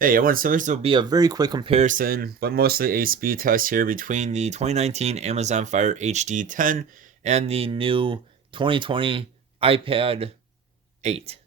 Hey everyone, so this will be a very quick comparison, but mostly a speed test here between the 2019 Amazon Fire HD10 and the new 2020 iPad 8.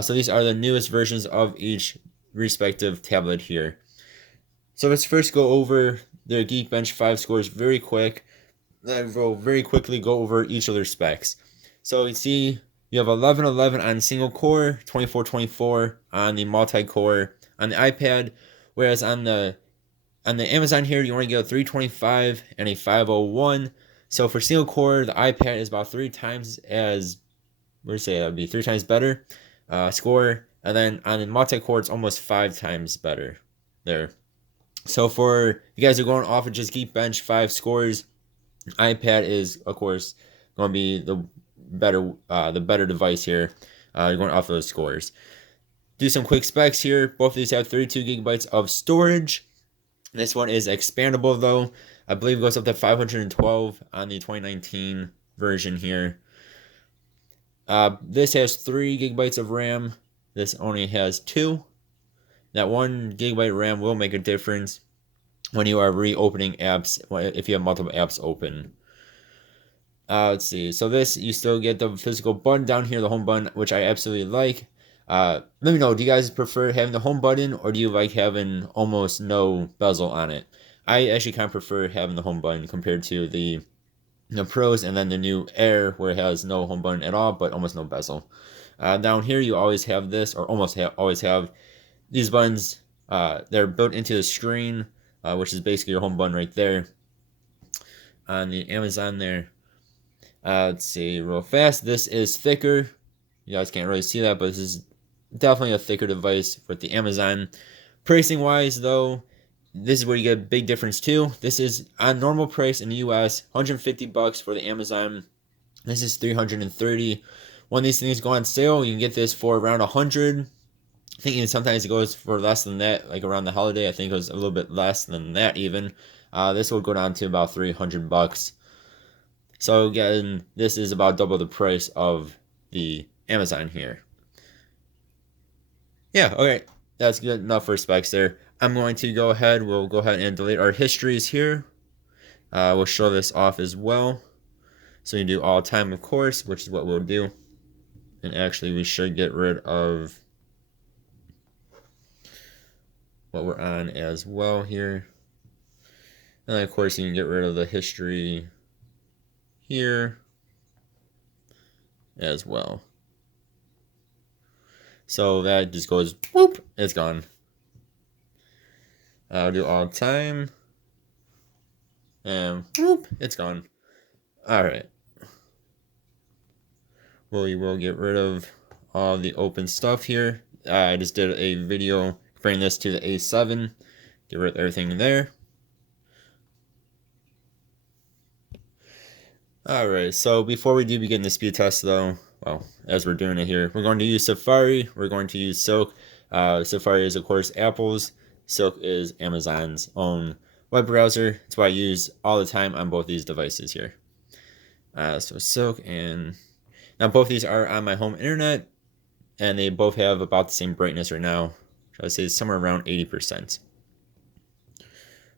So these are the newest versions of each respective tablet here. So let's first go over their Geekbench 5 scores very quick. Then we'll very quickly go over each of their specs. So you see you have 1111 on single core, 2424 on the multi-core on the iPad, whereas on the Amazon here you only get a 325 and a 501. So for single core, the iPad is about three times as what do you say that would be three times better score, and then on the multi-core it's almost five times better there. So for you guys are going off of just Geekbench 5 scores, iPad is of course going to be the better device here. You're going off of those scores. Do some quick specs here. Both of these have 32 gigabytes of storage. This one is expandable though. I believe it goes up to 512 on the 2019 version here. This has 3 gigabytes of RAM. This only has 2. That 1 gigabyte RAM will make a difference when you are reopening apps, if you have multiple apps open. Let's see. So this, you still get the physical button down here, the home button, which I absolutely like. Let me know, do you guys prefer having the home button, or do you like having almost no bezel on it? I actually kind of prefer having the home button compared to the Pros and then the new Air, where it has no home button at all, but almost no bezel. Down here, you always have this, or almost always have these buttons. They're built into the screen, which is basically your home button right there on the Amazon there. Let's see real fast. This is thicker. You guys can't really see that, but this is definitely a thicker device with the Amazon. Pricing wise, though, this is where you get a big difference too. This is on normal price in the US, $150 for the Amazon. This is $330. When these things go on sale, you can get this for around $100. I think even sometimes it goes for less than that, like around the holiday. I think it was a little bit less than that even. This will go down to about $300. So again, this is about double the price of the Amazon here. Yeah, okay. That's good enough for specs there. I'm going to go ahead. We'll go ahead and delete our histories here. We'll show this off as well. So you do all time, of course, which is what we'll do. And actually, we should get rid of what we're on as well here. And then, of course, you can get rid of the history here as well. So that just goes, whoop, it's gone. I'll do all time. And whoop, it's gone. Alright. Well, we will get rid of all the open stuff here. I just did a video comparing this to the A7. Get rid of everything there. Alright, so before we do begin the speed test though, well, as we're doing it here, we're going to use Safari, we're going to use Silk. Safari is of course Apple's, Silk is Amazon's own web browser. It's what I use all the time on both these devices here. So Silk, and now both these are on my home internet, and they both have about the same brightness right now. I would say somewhere around 80%.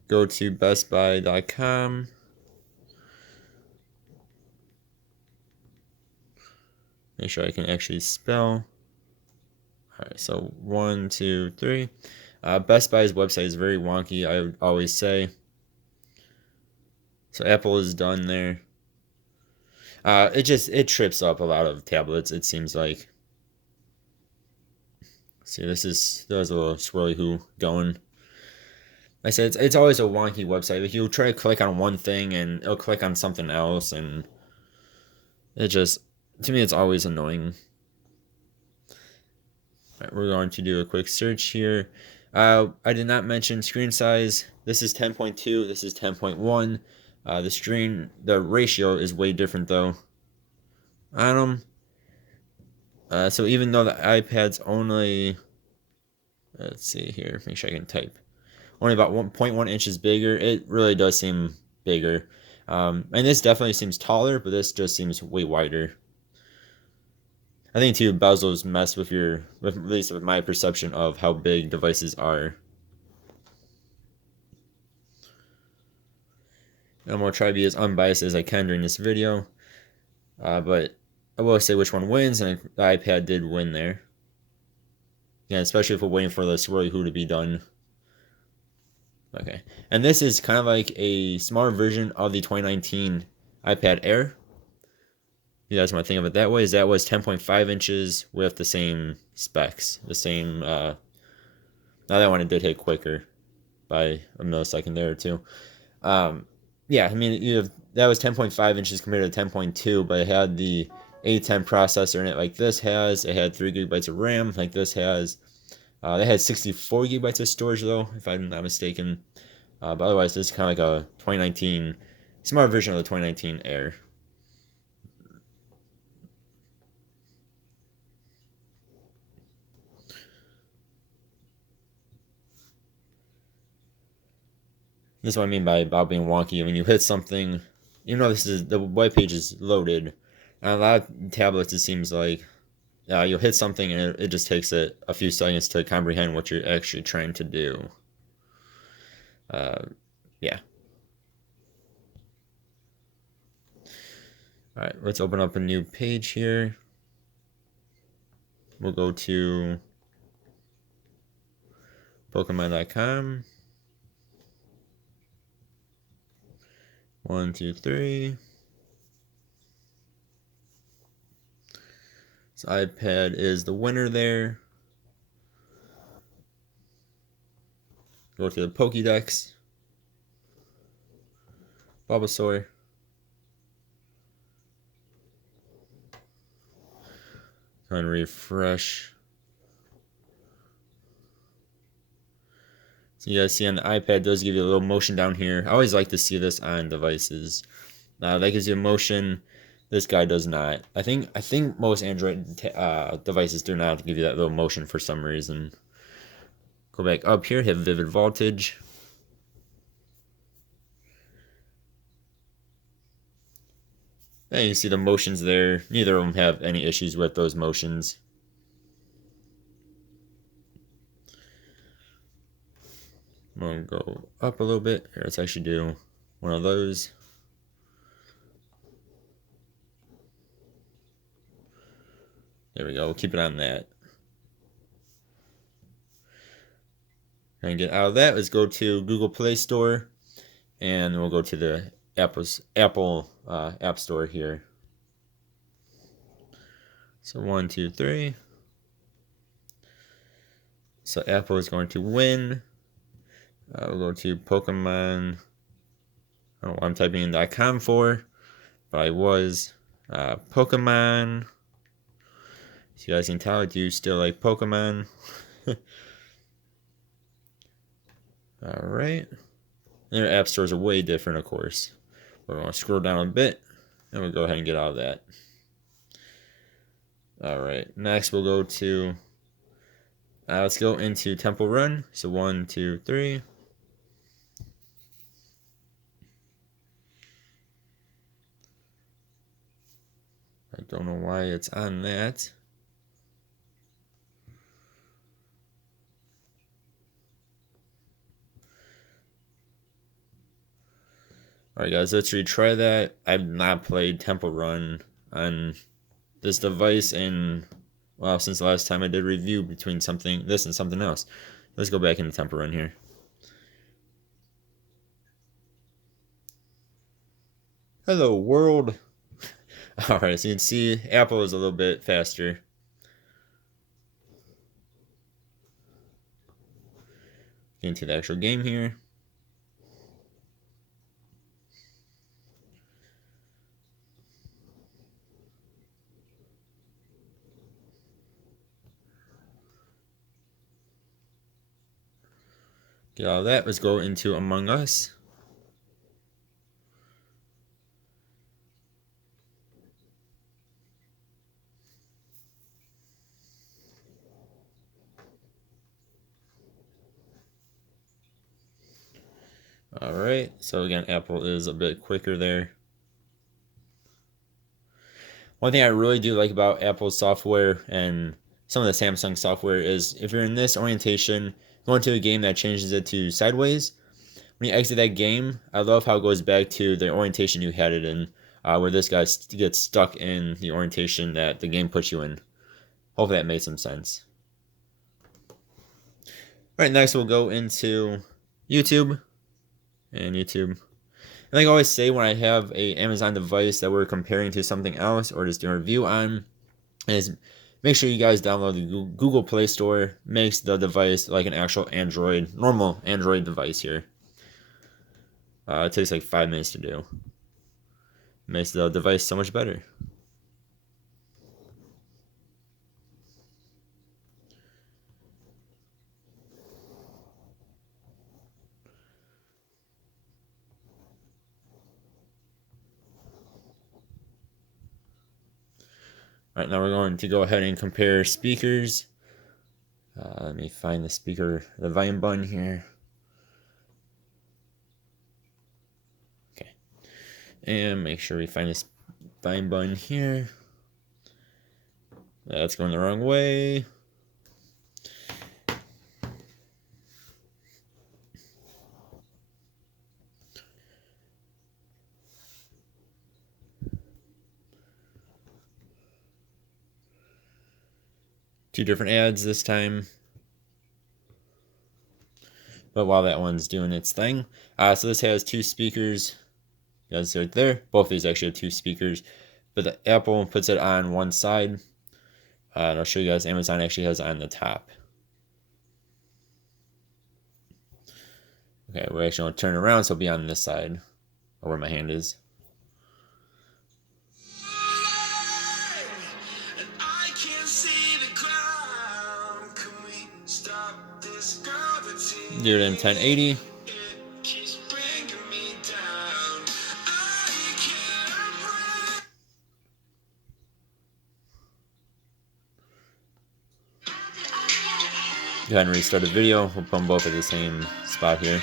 Go to bestbuy.com. Make sure I can actually spell. Alright, so 1, 2, 3. Best Buy's website is very wonky, I would always say. So Apple is done there. It trips up a lot of tablets, it seems like. See, there's a little swirly who going. I said it's always a wonky website. Like you'll try to click on one thing and it'll click on something else, and it just, to me, it's always annoying. All right, we're going to do a quick search here. I did not mention screen size. This is 10.2. This is 10.1. The ratio is way different though on them. So even though the iPad's only, let's see here, make sure I can type, only about 1.1 inches bigger, it really does seem bigger. And this definitely seems taller, but this just seems way wider. I think too bezels mess with at least with my perception of how big devices are. I'm gonna try to be as unbiased as I can during this video, but I will say which one wins, and the iPad did win there. Yeah, especially if we're waiting for the swirly Who to be done. Okay, and this is kind of like a smaller version of the 2019 iPad Air. You guys want to think of it that way? Is that was 10.5 inches with the same specs, the same. Now that one it did hit quicker by a millisecond there or two. Yeah, I mean that was 10.5 inches compared to 10.2, but it had the A10 processor in it like this has. It had 3 gigabytes of RAM like this has. They had 64 gigabytes of storage though, if I'm not mistaken. But otherwise, this is kind of like a 2019 smart version of the 2019 Air. This is what I mean by about being wonky. When you hit something, you know this is the web page is loaded. And a lot of tablets, it seems like you'll hit something and it just takes it a few seconds to comprehend what you're actually trying to do. Yeah. All right, let's open up a new page here. We'll go to Pokemon.com. 1, 2, 3. This iPad is the winner there. Go to the Pokédex. Bulbasaur. Try and refresh. So you guys see on the iPad does give you a little motion down here. I always like to see this on devices. That gives you a motion. This guy does not. I think most Android devices do not give you that little motion for some reason. Go back up here, hit Vivid Voltage. And you see the motions there. Neither of them have any issues with those motions. I'm going to go up a little bit. Here, let's actually do one of those. There we go. We'll keep it on that. And get out of that, let's go to Google Play Store. And we'll go to the Apple App Store here. So 1, 2, 3. So Apple is going to win. We'll go to Pokemon. I don't know what I'm typing in .com for, but I was Pokemon. So you guys can tell, do you still like Pokemon? All right. Their app stores are way different, of course. We're going to scroll down a bit, and we'll go ahead and get out of that. All right. Next, we'll go to. Let's go into Temple Run. So 1, 2, 3. I don't know why it's on that. Alright guys, let's retry that. I've not played Temple Run on this device in, well, since the last time I did review between this and something else. Let's go back into Temple Run here. Hello world. Alright, so you can see Apple is a little bit faster. Get into the actual game here. Get all that. Let's go into Among Us. Alright, so again, Apple is a bit quicker there. One thing I really do like about Apple's software and some of the Samsung software is if you're in this orientation, going to a game that changes it to sideways, when you exit that game, I love how it goes back to the orientation you had it in, where this guy gets stuck in the orientation that the game puts you in. Hopefully that made some sense. All right, next we'll go into YouTube. And YouTube. And like I always say when I have a Amazon device that we're comparing to something else or just doing a review on, is make sure you guys download the Google Play Store. Makes the device like an actual Android, normal Android device here. It takes like 5 minutes to do. Makes the device so much better. All right, now we're going to go ahead and compare speakers. Let me find the speaker, the volume button here. Okay. And make sure we find this volume button here. That's going the wrong way. Two different ads this time. But while that one's doing its thing. So this has two speakers. You guys see right there. Both of these actually have two speakers. But the Apple puts it on one side. And I'll show you guys Amazon actually has it on the top. Okay, we're actually going to turn it around so it'll be on this side. Or where my hand is. Do it in 1080. Go ahead and restart the video. We'll put them both at the same spot here.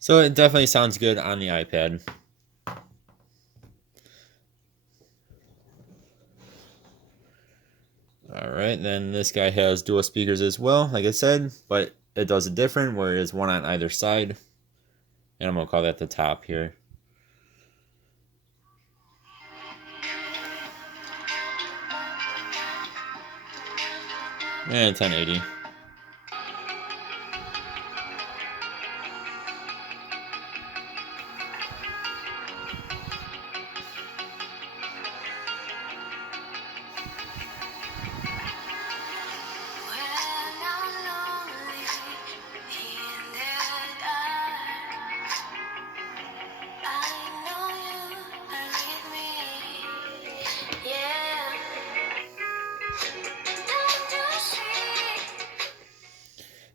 So it definitely sounds good on the iPad. Alright, then this guy has dual speakers as well, like I said, but it does it different, where it's one on either side. And I'm going to call that the top here. And 1080.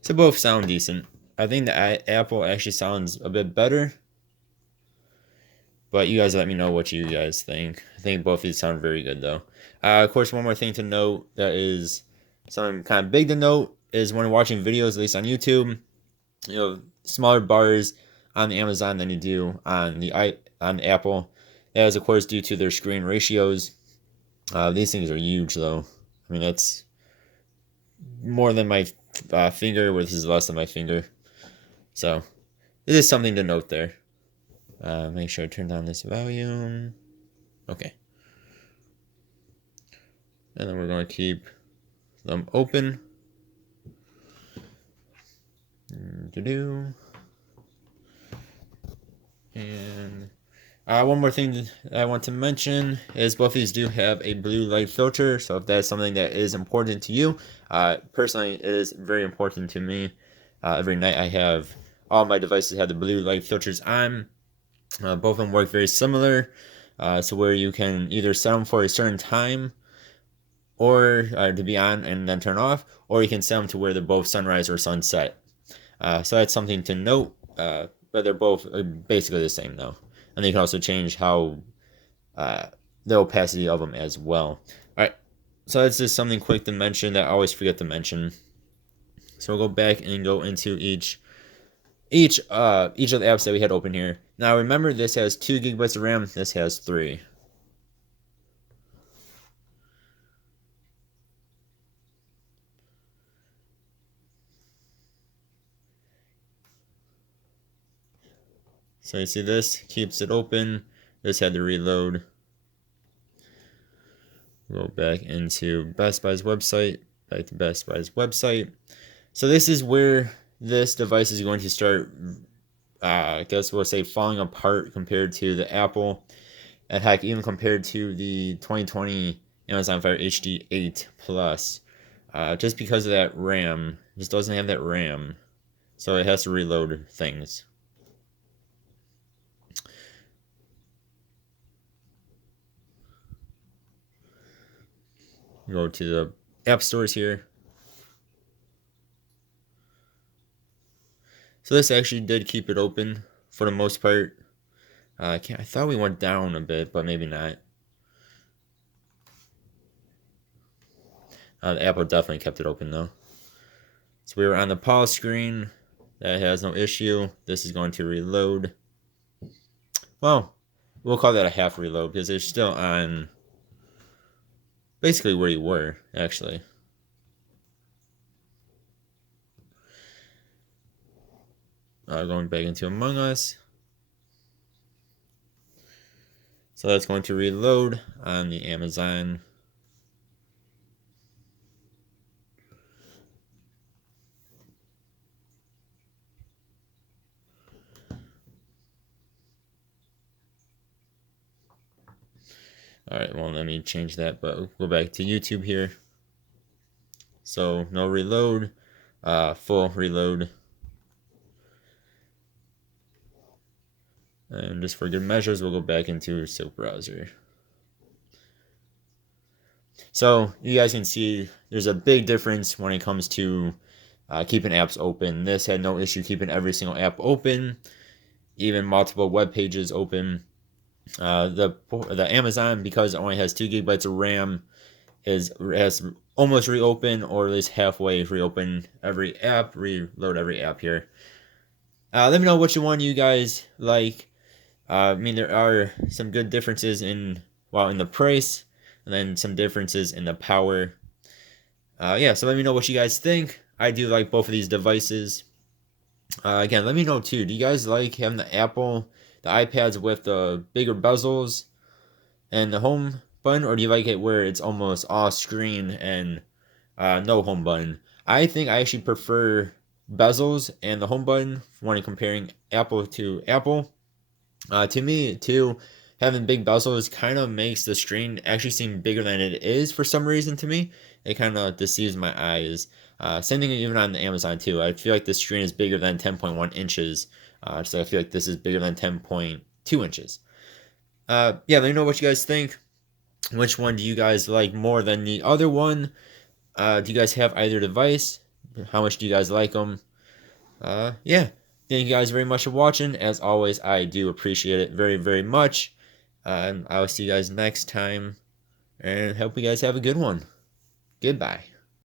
So both sound decent. I think the Apple actually sounds a bit better. But you guys let me know what you guys think. I think both of these sound very good though. Of course, one more thing to note that is something kind of big to note is when watching videos, at least on YouTube, you know, smaller bars on the Amazon than you do on the Apple. That is, of course, due to their screen ratios. These things are huge though. I mean, that's more than my finger, which is less than my finger. So it is something to note there. Make sure I turn down this volume. Okay. And then we're going to keep them open. And one more thing that I want to mention is both of these do have a blue light filter. So if that's something that is important to you, personally, it is very important to me. Every night I have all my devices have the blue light filters on. Both of them work very similar. So where you can either set them for a certain time or to be on and then turn off, or you can set them to where they're both sunrise or sunset. So that's something to note. but they're both basically the same though. And you can also change how the opacity of them as well. All right, so that's just something quick to mention that I always forget to mention. So we'll go back and go into each of the apps that we had open here. Now remember, this has 2 gigabytes of RAM. This has 3. So you see this keeps it open. This had to reload. Go back into Best Buy's website. Back to Best Buy's website. So this is where this device is going to start, I guess we'll say, falling apart compared to the Apple. And heck, even compared to the 2020 Amazon Fire HD8 Plus. Just because of that RAM. It just doesn't have that RAM. So it has to reload things. Go to the app stores here. So this actually did keep it open for the most part. I thought we went down a bit, but maybe not. The Apple definitely kept it open though. So we were on the pause screen. That has no issue. This is going to reload. Well, we'll call that a half reload because it's still on basically where you were, actually. Going back into Among Us. So that's going to reload on the Amazon. Alright, well, let me change that, but we'll go back to YouTube here. So, no reload, full reload. And just for good measures, we'll go back into Silk Browser. So, you guys can see there's a big difference when it comes to keeping apps open. This had no issue keeping every single app open, even multiple web pages open. The Amazon, because it only has 2 gigabytes of RAM, has almost reopened, or at least halfway reopen every app, reload every app here. Let me know which one you guys like. I mean, there are some good differences in the price, and then some differences in the power. Yeah, so let me know what you guys think. I do like both of these devices. Again, let me know too. Do you guys like having the iPads with the bigger bezels and the home button, or do you like it where it's almost off screen and no home button? I think I actually prefer bezels and the home button when comparing Apple to Apple. To me, too, having big bezels kind of makes the screen actually seem bigger than it is for some reason to me. It kind of deceives my eyes. Same thing even on the Amazon, too. I feel like the screen is bigger than 10.1 inches. So I feel like this is bigger than 10.2 inches. Yeah, let me know what you guys think. Which one do you guys like more than the other one? Do you guys have either device? How much do you guys like them? Yeah. Thank you guys very much for watching. As always, I do appreciate it very, very much. I will see you guys next time. And hope you guys have a good one. Goodbye.